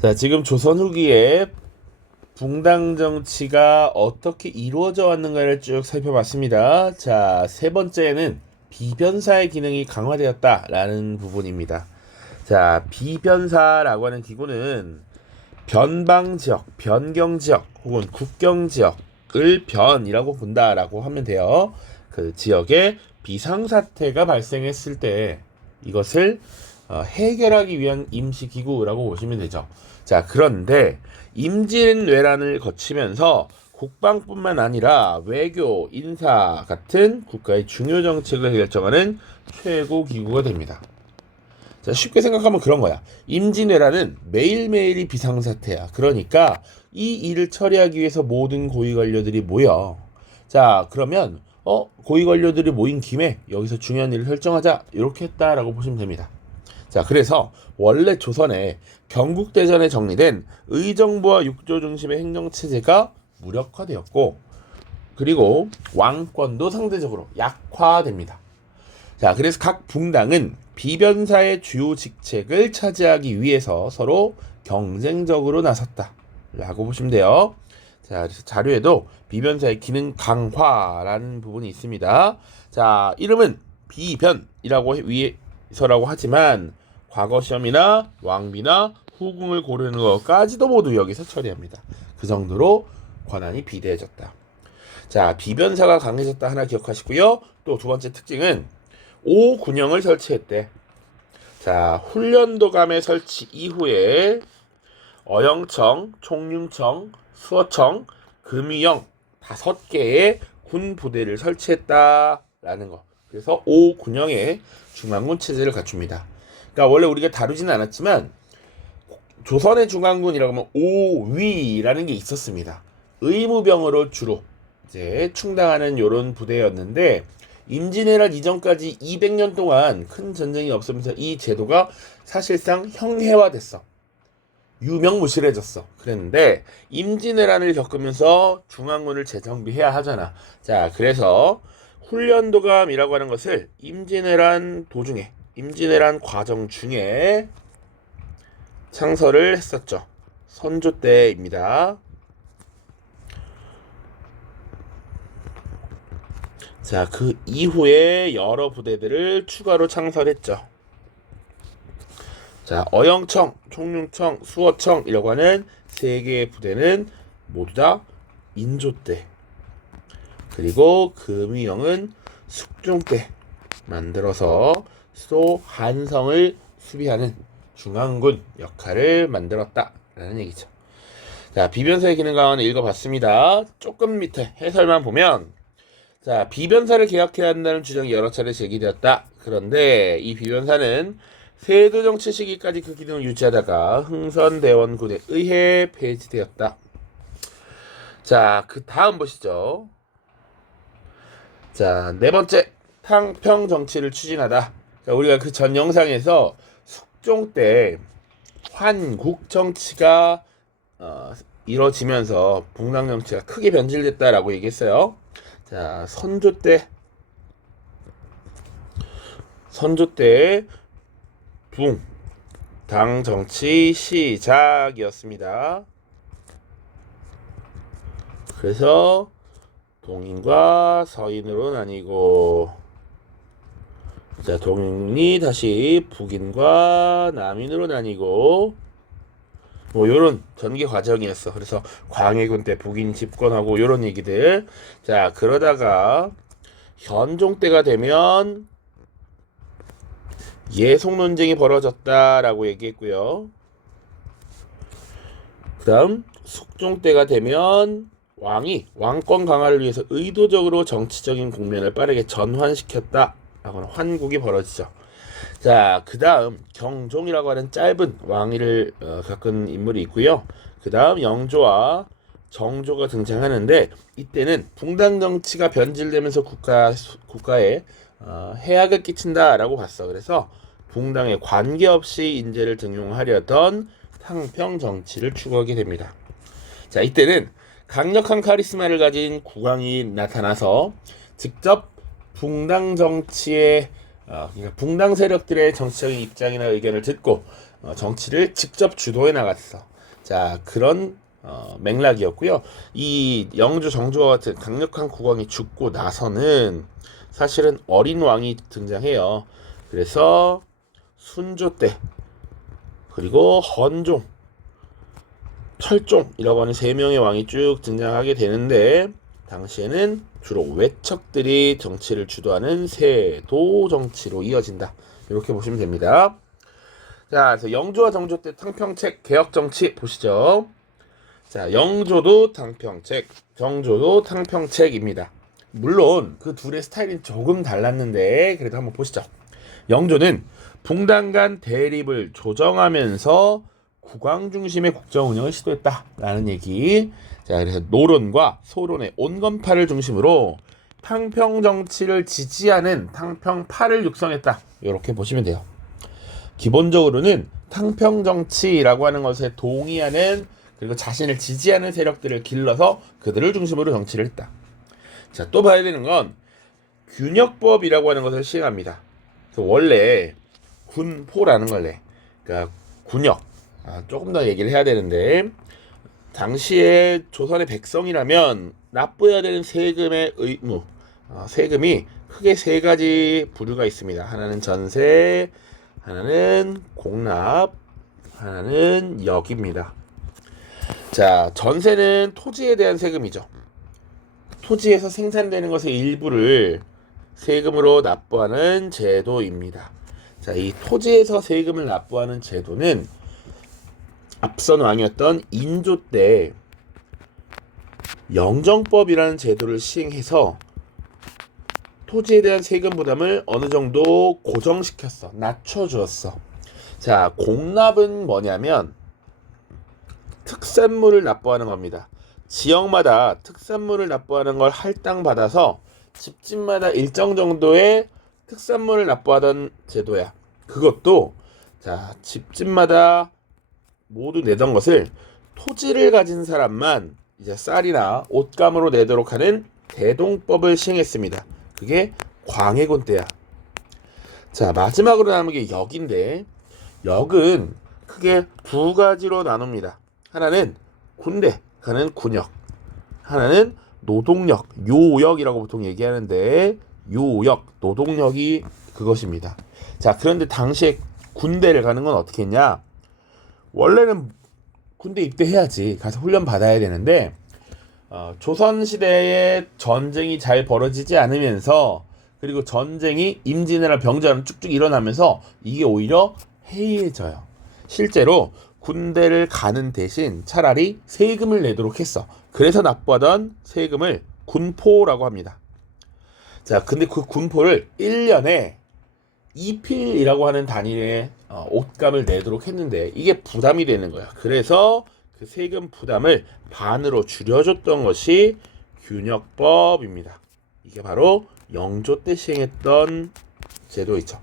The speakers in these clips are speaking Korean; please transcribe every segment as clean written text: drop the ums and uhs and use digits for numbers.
자, 지금 조선 후기에 붕당 정치가 어떻게 이루어져 왔는가를 쭉 살펴봤습니다. 자, 세 번째는 비변사의 기능이 강화되었다라는 부분입니다. 자, 비변사라고 하는 기구는 변방 지역, 변경 지역 혹은 국경 지역을 변이라고 본다라고 하면 돼요. 그 지역에 비상사태가 발생했을 때 이것을 해결하기 위한 임시기구라고 보시면 되죠. 자, 그런데 임진왜란을 거치면서 국방뿐만 아니라 외교, 인사 같은 국가의 중요 정책을 결정하는 최고 기구가 됩니다. 자, 쉽게 생각하면 그런 거야. 임진왜란은 매일매일이 비상사태야. 그러니까 이 일을 처리하기 위해서 모든 고위 관료들이 모여. 자, 그러면 고위 관료들이 모인 김에 여기서 중요한 일을 결정하자. 이렇게 했다라고 보시면 됩니다. 자, 그래서 원래 조선에 경국대전에 정리된 의정부와 육조 중심의 행정체제가 무력화되었고, 그리고 왕권도 상대적으로 약화됩니다. 자, 그래서 각 붕당은 비변사의 주요 직책을 차지하기 위해서 서로 경쟁적으로 나섰다 라고 보시면 돼요. 자, 그래서 자료에도 비변사의 기능 강화라는 부분이 있습니다. 자, 이름은 비변이라고 위해서라고 하지만 과거 시험이나 왕비나 후궁을 고르는 것까지도 모두 여기서 처리합니다. 그 정도로 권한이 비대해졌다. 자, 비변사가 강해졌다 하나 기억하시고요. 또 두 번째 특징은 5군영을 설치했대. 자, 훈련도감의 설치 이후에 어영청, 총융청, 수어청, 금위영 5개의 군 부대를 설치했다라는 거. 그래서 5군영의 중앙군 체제를 갖춥니다. 그러니까 원래 우리가 다루지는 않았지만 조선의 중앙군이라고 하면 5위라는 게 있었습니다. 의무병으로 주로 이제 충당하는 요런 부대였는데 임진왜란 이전까지 200년 동안 큰 전쟁이 없으면서 이 제도가 사실상 형해화됐어. 유명무실해졌어. 그랬는데 임진왜란을 겪으면서 중앙군을 재정비해야 하잖아. 자, 그래서 훈련도감이라고 하는 것을 임진왜란 도중에, 임진왜란 과정 중에 창설을 했었죠. 선조 때입니다. 자, 그 이후에 여러 부대들을 추가로 창설했죠. 자, 어영청, 총융청, 수어청이라고 하는 3개의 부대는 모두 다 인조 때, 그리고 금위영은 숙종 때 만들어서 수도 한성을 수비하는 중앙군 역할을 만들었다라는 얘기죠. 자, 비변사의 기능 강화는 읽어봤습니다. 조금 밑에 해설만 보면, 자, 비변사를 개혁해야 한다는 주장이 여러 차례 제기되었다. 그런데 이 비변사는 세조 정치 시기까지 그 기능을 유지하다가 흥선대원군에 의해 폐지되었다. 자, 그 다음 보시죠. 자, 네 번째, 탕평 정치를 추진하다. 자, 우리가 그 전 영상에서 숙종 때 환국 정치가 이뤄지면서 붕당 정치가 크게 변질됐다라고 얘기했어요. 자, 선조 때 붕당 정치 시작이었습니다. 그래서 동인과 서인으로 나뉘고, 자, 동인이 다시 북인과 남인으로 나뉘고, 뭐 요런 전개 과정이었어. 그래서 광해군 때 북인 집권하고 요런 얘기들. 자, 그러다가 현종 때가 되면 예속 논쟁이 벌어졌다라고 얘기했고요. 그 다음 숙종 때가 되면 왕이 왕권 강화를 위해서 의도적으로 정치적인 국면을 빠르게 전환시켰다 라고 하는 환국이 벌어지죠. 자, 그 다음 경종이라고 하는 짧은 왕위를 겪은 인물이 있고요. 그 다음 영조와 정조가 등장하는데, 이때는 붕당 정치가 변질되면서 국가에 해악을 끼친다라고 봤어. 그래서 붕당에 관계없이 인재를 등용하려던 탕평 정치를 추구하게 됩니다. 자, 이때는 강력한 카리스마를 가진 국왕이 나타나서 직접 붕당 정치의 그러니까 붕당 세력들의 정치적인 입장이나 의견을 듣고 정치를 직접 주도해 나갔어. 자, 그런 맥락이었고요. 이 영조 정조와 같은 강력한 국왕이 죽고 나서는 사실은 어린 왕이 등장해요. 그래서 순조 때, 그리고 헌종, 철종이라고 하는 세 명의 왕이 쭉 등장하게 되는데, 당시에는 주로 외척들이 정치를 주도하는 세도 정치로 이어진다. 이렇게 보시면 됩니다. 자, 그래서 영조와 정조 때 탕평책 개혁 정치 보시죠. 자, 영조도 탕평책, 정조도 탕평책입니다. 물론 그 둘의 스타일이 조금 달랐는데 그래도 한번 보시죠. 영조는 붕당 간 대립을 조정하면서 국왕 중심의 국정 운영을 시도했다라는 얘기. 자, 그래서 노론과 소론의 온건파를 중심으로 탕평 정치를 지지하는 탕평파를 육성했다. 이렇게 보시면 돼요. 기본적으로는 탕평 정치라고 하는 것에 동의하는, 그리고 자신을 지지하는 세력들을 길러서 그들을 중심으로 정치를 했다. 자, 또 봐야 되는 건 균역법이라고 하는 것을 시행합니다. 그래서 원래 군포라는 걸래. 그러니까 군역. 조금 더 얘기를 해야 되는데, 당시에 조선의 백성이라면 납부해야 되는 세금의 의무, 세금이 크게 세 가지 부류가 있습니다. 하나는 전세, 하나는 공납, 하나는 역입니다. 자, 전세는 토지에 대한 세금이죠. 토지에서 생산되는 것의 일부를 세금으로 납부하는 제도입니다. 자, 이 토지에서 세금을 납부하는 제도는 앞선 왕이었던 인조 때 영정법이라는 제도를 시행해서 토지에 대한 세금 부담을 어느 정도 고정시켰어. 낮춰주었어. 자, 공납은 뭐냐면 특산물을 납부하는 겁니다. 지역마다 특산물을 납부하는 걸 할당받아서 집집마다 일정 정도의 특산물을 납부하던 제도야. 그것도 자, 집집마다 모두 내던 것을 토지를 가진 사람만 이제 쌀이나 옷감으로 내도록 하는 대동법을 시행했습니다. 그게 광해군 때야. 자, 마지막으로 남은 게 역인데, 역은 크게 두 가지로 나눕니다. 하나는 군대 가는 군역, 하나는 노동력, 요역이라고 보통 얘기하는데, 요역, 노동력이 그것입니다. 자, 그런데 당시에 군대를 가는 건 어떻게 했냐? 원래는 군대 입대해야지, 가서 훈련 받아야 되는데, 조선시대에 전쟁이 잘 벌어지지 않으면서, 그리고 전쟁이 임진왜란 병자는 쭉쭉 일어나면서 이게 오히려 해이해져요. 실제로 군대를 가는 대신 차라리 세금을 내도록 했어. 그래서 납부하던 세금을 군포라고 합니다. 자, 근데 그 군포를 1년에 2필이라고 하는 단위의 옷감을 내도록 했는데 이게 부담이 되는 거야. 그래서 그 세금 부담을 반으로 줄여줬던 것이 균역법입니다. 이게 바로 영조 때 시행했던 제도이죠.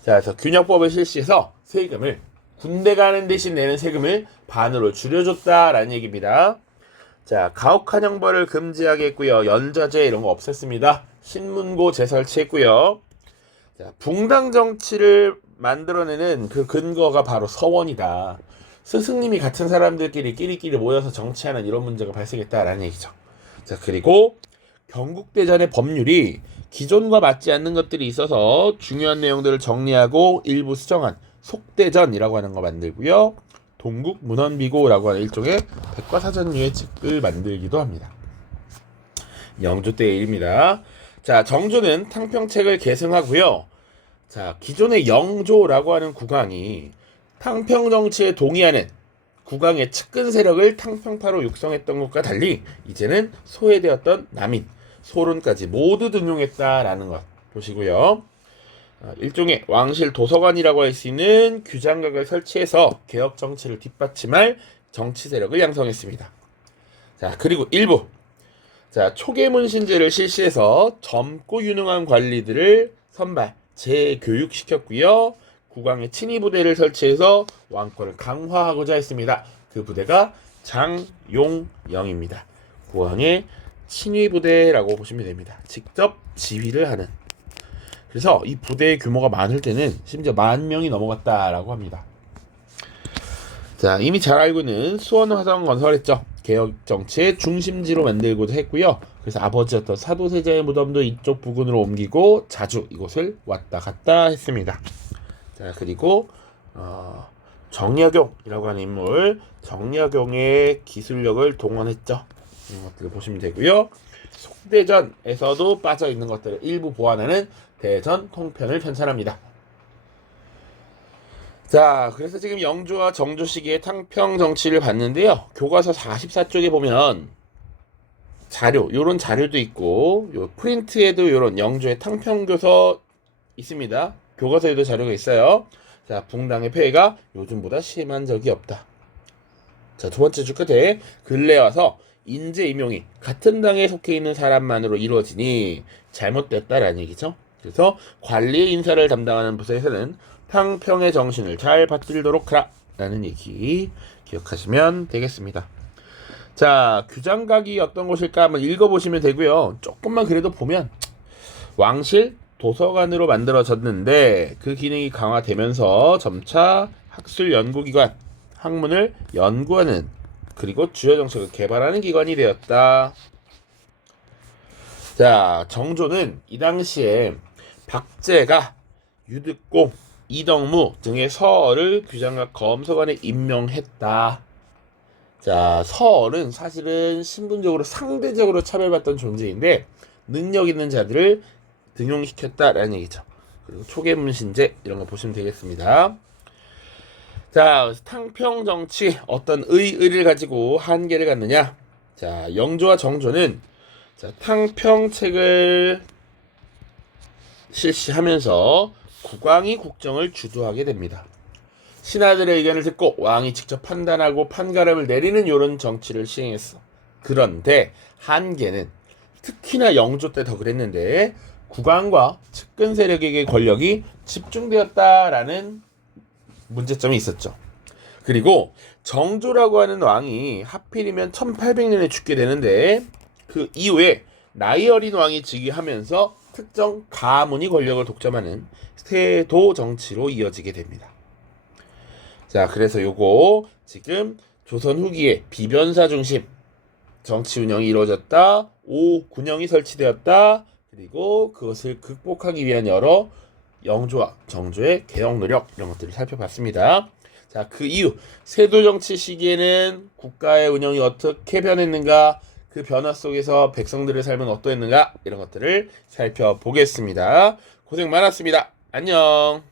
자, 그래서 균역법을 실시해서 세금을, 군대 가는 대신 내는 세금을 반으로 줄여줬다라는 얘기입니다. 자, 가혹한 형벌을 금지하게 했고요. 연좌제 이런 거 없앴습니다. 신문고 재설치했고요. 자, 붕당 정치를 만들어내는 그 근거가 바로 서원이다. 스승님이 같은 사람들끼리 끼리끼리 모여서 정치하는 이런 문제가 발생했다라는 얘기죠. 자, 그리고 경국대전의 법률이 기존과 맞지 않는 것들이 있어서 중요한 내용들을 정리하고 일부 수정한 속대전이라고 하는 거 만들고요. 동국문헌비고라고 하는 일종의 백과사전류의 책을 만들기도 합니다. 영조 때의 일입니다. 자, 정조는 탕평책을 계승하고요. 자, 기존의 영조라고 하는 국왕이 탕평 정치에 동의하는 국왕의 측근 세력을 탕평파로 육성했던 것과 달리 이제는 소외되었던 남인, 소론까지 모두 등용했다라는 것 보시고요. 일종의 왕실 도서관이라고 할 수 있는 규장각을 설치해서 개혁 정치를 뒷받침할 정치 세력을 양성했습니다. 자, 그리고 일부 자, 초계문신제를 실시해서 젊고 유능한 관리들을 선발, 재교육시켰고요. 국왕의 친위 부대를 설치해서 왕권을 강화하고자 했습니다. 그 부대가 장용영입니다. 국왕의 친위 부대라고 보시면 됩니다. 직접 지휘를 하는. 그래서 이 부대의 규모가 많을 때는 심지어 10,000명이 넘어갔다라고 합니다. 자, 이미 잘 알고 있는 수원 화성 건설했죠. 개혁 정치의 중심지로 만들고도 했고요. 그래서 아버지였던 사도세자의 무덤도 이쪽 부근으로 옮기고 자주 이곳을 왔다 갔다 했습니다. 자, 그리고 정약용이라고 하는 인물, 정약용의 기술력을 동원했죠. 이런 것들을 보시면 되고요. 속대전에서도 빠져 있는 것들을 일부 보완하는 대전 통편을 편찬합니다. 자, 그래서 지금 영조와 정조 시기의 탕평 정치를 봤는데요. 교과서 44쪽에 보면 요런 자료도 있고, 요 프린트에도 요런 영조의 탕평교서 있습니다. 교과서에도 자료가 있어요. 자, 붕당의 폐해가 요즘보다 심한 적이 없다. 자, 두 번째 줄 끝에 근래 와서 인재 임용이 같은 당에 속해 있는 사람만으로 이루어지니 잘못됐다라는 얘기죠. 그래서 관리의 인사를 담당하는 부서에서는 탕평의 정신을 잘 받들도록 하라 라는 얘기 기억하시면 되겠습니다. 자, 규장각이 어떤 곳일까 한번 읽어보시면 되고요. 조금만 그래도 보면 왕실 도서관으로 만들어졌는데 그 기능이 강화되면서 점차 학술 연구기관, 학문을 연구하는 그리고 주요 정책을 개발하는 기관이 되었다. 자, 정조는 이 당시에 박제가, 유득공, 이덕무 등의 서얼을 규장각 검서관에 임명했다. 자, 서얼은 사실은 신분적으로 상대적으로 차별받던 존재인데 능력 있는 자들을 등용시켰다라는 얘기죠. 그리고 초계문신제 이런 거 보시면 되겠습니다. 자, 탕평 정치 어떤 의의를 가지고 한계를 갖느냐? 자, 영조와 정조는 탕평책을 실시하면서 국왕이 국정을 주도하게 됩니다. 신하들의 의견을 듣고 왕이 직접 판단하고 판가름을 내리는 이런 정치를 시행했어. 그런데 한계는 특히나 영조 때 더 그랬는데 국왕과 측근 세력에게 권력이 집중되었다라는 문제점이 있었죠. 그리고 정조라고 하는 왕이 하필이면 1800년에 죽게 되는데 그 이후에 나이 어린 왕이 즉위하면서 특정 가문이 권력을 독점하는 세도 정치로 이어지게 됩니다. 자, 그래서 요거 지금 조선 후기에 비변사 중심 정치 운영이 이루어졌다. 오군영이 설치되었다. 그리고 그것을 극복하기 위한 여러 영조와 정조의 개혁 노력 이런 것들을 살펴봤습니다. 자, 그 이후 세도 정치 시기에는 국가의 운영이 어떻게 변했는가, 그 변화 속에서 백성들의 삶은 어떠했는가 이런 것들을 살펴보겠습니다. 고생 많았습니다. 안녕.